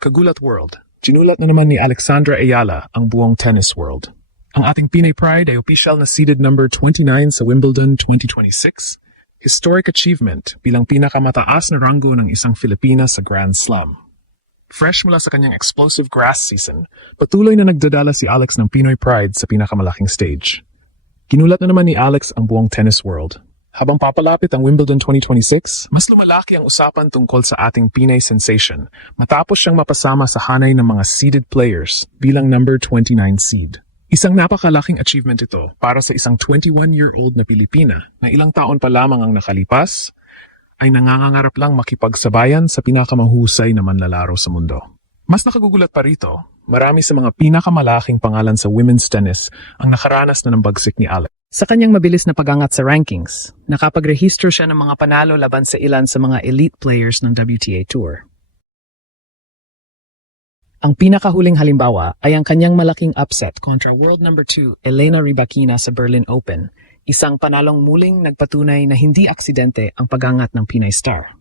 Kagulat World. Ginulat na naman ni Alexandra Ayala ang buong tennis world. Ang ating Pinay Pride ay official na seeded number 29 sa Wimbledon 2026. Historic achievement bilang pinakamataas na ranggo ng isang Filipina sa Grand Slam. Fresh mula sa kanyang explosive grass season, patuloy na nagdadala si Alex ng Pinoy Pride sa pinakamalaking stage. Ginulat na naman ni Alex ang buong tennis world. Habang papalapit ang Wimbledon 2026, mas lumalaki ang usapan tungkol sa ating Pinay sensation matapos siyang mapasama sa hanay ng mga seeded players bilang number 29 seed. Isang napakalaking achievement ito para sa isang 21-year-old na Pilipina na ilang taon pa lamang ang nakalipas ay nangangarap lang makipagsabayan sa pinakamahusay na manlalaro sa mundo. Mas nakagugulat pa rito, marami sa mga pinakamalaking pangalan sa women's tennis ang nakaranas na ng bagsik ni Alex. Sa kanyang mabilis na pagangat sa rankings, nakapag-rehister siya ng mga panalo laban sa ilan sa mga elite players ng WTA Tour. Ang pinakahuling halimbawa ay ang kanyang malaking upset kontra world number 2 Elena Rybakina sa Berlin Open, isang panalong muling nagpatunay na hindi aksidente ang pagangat ng Pinay star.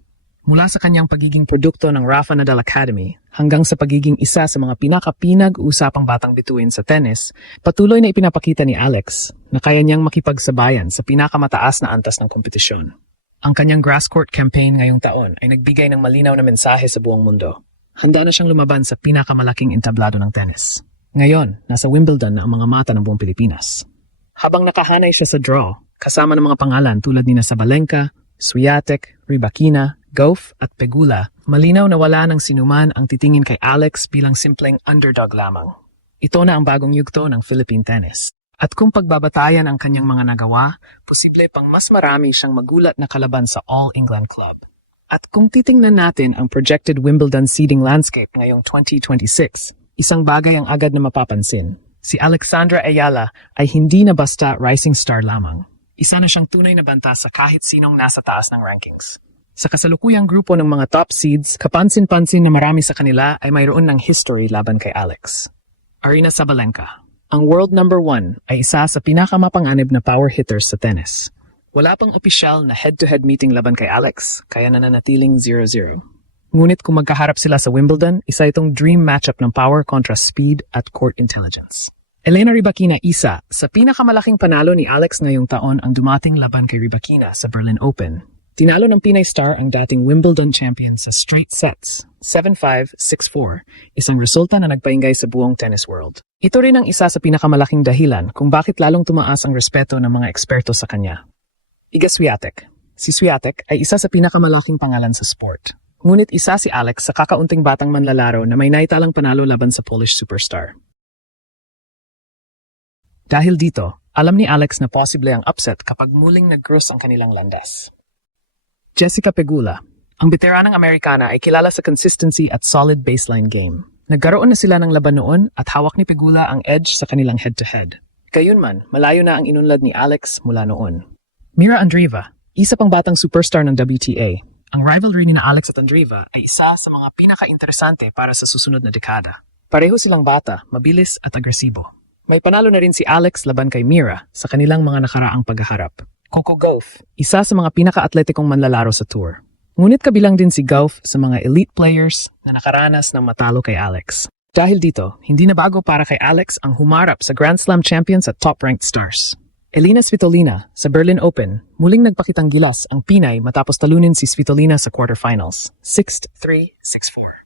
Mula sa kanyang pagiging produkto ng Rafa Nadal Academy hanggang sa pagiging isa sa mga pinakapinag-usapang batang bituin sa tennis, patuloy na ipinapakita ni Alex na kaya niyang makipagsabayan sa pinakamataas na antas ng kompetisyon. Ang kanyang grass court campaign ngayong taon ay nagbigay ng malinaw na mensahe sa buong mundo. Handa na siyang lumaban sa pinakamalaking entablado ng tennis. Ngayon, nasa Wimbledon na ang mga mata ng buong Pilipinas. Habang nakahanay siya sa draw, kasama ng mga pangalan tulad ni Sabalenka, Swiatek, Rybakina, Gauff at Pegula, malinaw na wala ng sinuman ang titingin kay Alex bilang simpleng underdog lamang. Ito na ang bagong yugto ng Philippine tennis. At kung pagbabatayan ang kanyang mga nagawa, posible pang mas marami siyang magulat na kalaban sa All England Club. At kung titingnan natin ang projected Wimbledon seeding landscape ngayong 2026, isang bagay ang agad na mapapansin. Si Alexandra Ayala ay hindi na basta rising star lamang. Isa na siyang tunay na banta sa kahit sinong nasa taas ng rankings. Sa kasalukuyang grupo ng mga top seeds, kapansin-pansin na marami sa kanila ay mayroon ng history laban kay Alex. Aryna Sabalenka. Ang world number 1 ay isa sa pinakamapanganib na power hitters sa tennis. Wala pang opisyal na head-to-head meeting laban kay Alex, kaya nananatiling 0-0. Ngunit kung magkaharap sila sa Wimbledon, isa itong dream matchup ng power kontra speed at court intelligence. Elena Rybakina isa sa pinakamalaking panalo ni Alex ngayong taon ang dumating laban kay Rybakina sa Berlin Open. Tinalo ng Pinay star ang dating Wimbledon champion sa straight sets, 7-5, 6-4, isang resulta na nagpaingay sa buong tennis world. Ito rin ang isa sa pinakamalaking dahilan kung bakit lalong tumaas ang respeto ng mga eksperto sa kanya. Iga Swiatek. Si Swiatek ay isa sa pinakamalaking pangalan sa sport. Ngunit isa si Alex sa kakaunting batang manlalaro na may naitalang panalo laban sa Polish superstar. Dahil dito, alam ni Alex na posible ang upset kapag muling nag-cross ang kanilang landas. Jessica Pegula. Ang veteranang Amerikana ay kilala sa consistency at solid baseline game. Nagkaroon na sila ng laban noon at hawak ni Pegula ang edge sa kanilang head-to-head. Gayunman, malayo na ang inunlad ni Alex mula noon. Mira Andreeva, isa pang batang superstar ng WTA. Ang rivalry ni Alex at Andreeva ay isa sa mga pinaka-interesante para sa susunod na dekada. Pareho silang bata, mabilis at agresibo. May panalo na rin si Alex laban kay Mira sa kanilang mga nakaraang paghaharap. Coco Gauff, isa sa mga pinaka-atletikong manlalaro sa tour. Ngunit kabilang din si Gauff sa mga elite players na nakaranas ng matalo kay Alex. Dahil dito, hindi na bago para kay Alex ang humarap sa Grand Slam champions at top-ranked stars. Elina Svitolina sa Berlin Open, muling nagpakitang gilas ang Pinay matapos talunin si Svitolina sa quarterfinals, 6-3, 6-4.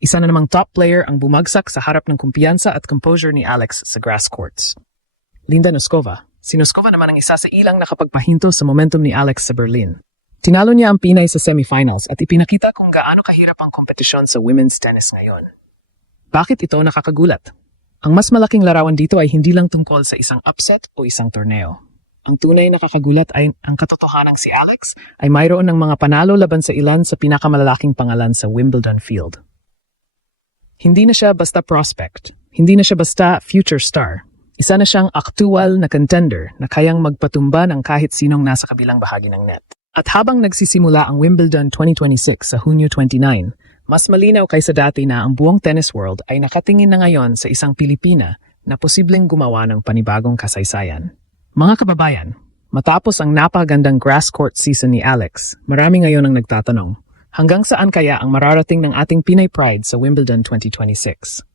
Isa na namang top player ang bumagsak sa harap ng kumpiyansa at composure ni Alex sa grass courts. Linda Noskova. Si Noskova naman ang isa sa ilang nakapagpahinto sa momentum ni Alex sa Berlin. Tinalo niya ang Pinay sa semifinals at ipinakita kung gaano kahirap ang kompetisyon sa women's tennis ngayon. Bakit ito nakakagulat? Ang mas malaking larawan dito ay hindi lang tungkol sa isang upset o isang torneo. Ang tunay na nakakagulat ay ang katotohanang si Alex ay mayroon ng mga panalo laban sa ilan sa pinakamalalaking pangalan sa Wimbledon field. Hindi na siya basta prospect. Hindi na siya basta future star. Isa na siyang aktual na contender na kayang magpatumba ng kahit sinong nasa kabilang bahagi ng net. At habang nagsisimula ang Wimbledon 2026 sa Hunyo 29, mas malinaw kaysa dati na ang buong tennis world ay nakatingin na ngayon sa isang Pilipina na posibleng gumawa ng panibagong kasaysayan. Mga kababayan, matapos ang napakagandang grass court season ni Alex, marami ngayon ang nagtatanong, Hanggang saan kaya ang mararating ng ating Pinay Pride sa Wimbledon 2026?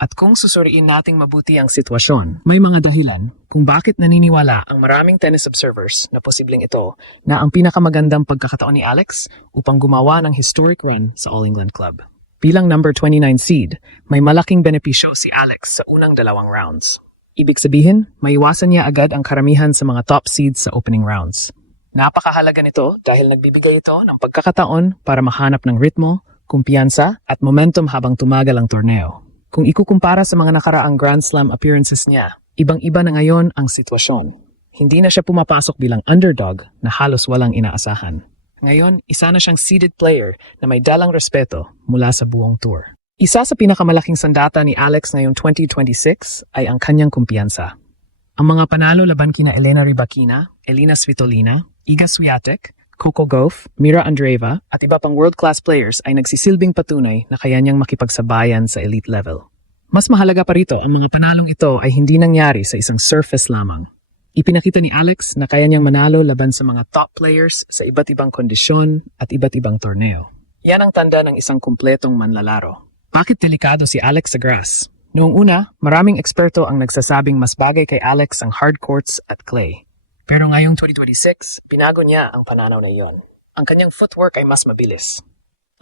At kung susuriin nating mabuti ang sitwasyon, may mga dahilan kung bakit naniniwala ang maraming tennis observers na posibleng ito na ang pinakamagandang pagkakataon ni Alex upang gumawa ng historic run sa All England Club. Bilang number 29 seed, may malaking benepisyo si Alex sa unang dalawang rounds. Ibig sabihin, maiwasan niya agad ang karamihan sa mga top seeds sa opening rounds. Napakahalaga nito dahil nagbibigay ito ng pagkakataon para mahanap ng ritmo, kumpiyansa at momentum habang tumagal ang torneo. Kung ikukumpara sa mga nakaraang Grand Slam appearances niya, ibang-iba na ngayon ang sitwasyon. Hindi na siya pumapasok bilang underdog na halos walang inaasahan. Ngayon, isa na siyang seeded player na may dalang respeto mula sa buong tour. Isa sa pinakamalaking sandata ni Alex ngayong 2026 ay ang kanyang kumpiyansa. Ang mga panalo laban kina Elena Rybakina, Elina Svitolina, Iga Swiatek, Coco Gauff, Mira Andreeva at iba pang world-class players ay nagsisilbing patunay na kaya niyang makipagsabayan sa elite level. Mas mahalaga pa rito, ang mga panalong ito ay hindi nangyari sa isang surface lamang. Ipinakita ni Alex na kaya niyang manalo laban sa mga top players sa iba't ibang kondisyon at iba't ibang torneo. Yan ang tanda ng isang kumpletong manlalaro. Bakit delikado si Alex sa grass? Noong una, maraming eksperto ang nagsasabing mas bagay kay Alex ang hard courts at clay. Pero ngayong 2026, binago niya ang pananaw na iyon. Ang kanyang footwork ay mas mabilis.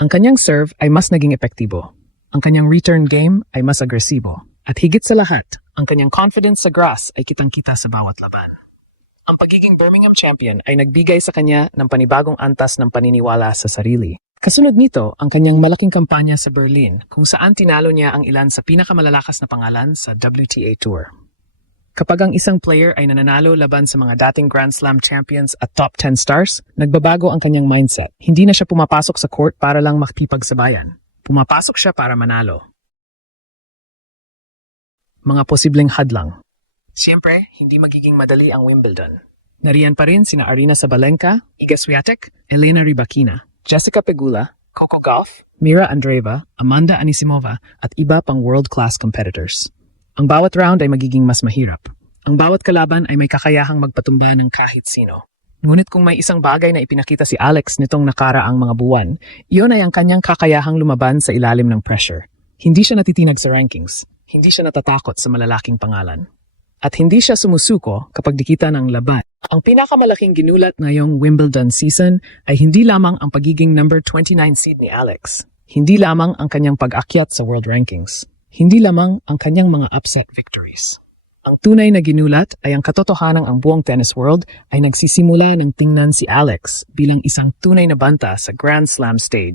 Ang kanyang serve ay mas naging epektibo. Ang kanyang return game ay mas agresibo. At higit sa lahat, ang kanyang confidence sa grass ay kitang-kita sa bawat laban. Ang pagiging Birmingham champion ay nagbigay sa kanya ng panibagong antas ng paniniwala sa sarili. Kasunod nito, ang kanyang malaking kampanya sa Berlin kung saan tinalo niya ang ilan sa pinakamalalakas na pangalan sa WTA Tour. Kapag ang isang player ay nananalo laban sa mga dating Grand Slam champions at top 10 stars, nagbabago ang kanyang mindset. Hindi na siya pumapasok sa court para lang makipagsabayan. Pumapasok siya para manalo. Mga posibleng hadlang. Siyempre, hindi magiging madali ang Wimbledon. Nariyan pa rin sina Aryna Sabalenka, Iga Swiatek, Elena Rybakina, Jessica Pegula, Coco Gauff, Mira Andreeva, Amanda Anisimova at iba pang world-class competitors. Ang bawat round ay magiging mas mahirap. Ang bawat kalaban ay may kakayahang magpatumba ng kahit sino. Ngunit kung may isang bagay na ipinakita si Alex nitong nakaraang mga buwan, iyon ay ang kanyang kakayahang lumaban sa ilalim ng pressure. Hindi siya natitinag sa rankings. Hindi siya natatakot sa malalaking pangalan. At hindi siya sumusuko kapag dikita ng laban. Ang pinakamalaking ginulat ngayong Wimbledon season ay hindi lamang ang pagiging number 29 seed ni Alex. Hindi lamang ang kanyang pag-akyat sa world rankings. Hindi lamang ang kanyang mga upset victories. Ang tunay na ginulat ay ang katotohanang ang buong tennis world ay nagsisimula ng tingnan si Alex bilang isang tunay na banta sa Grand Slam stage.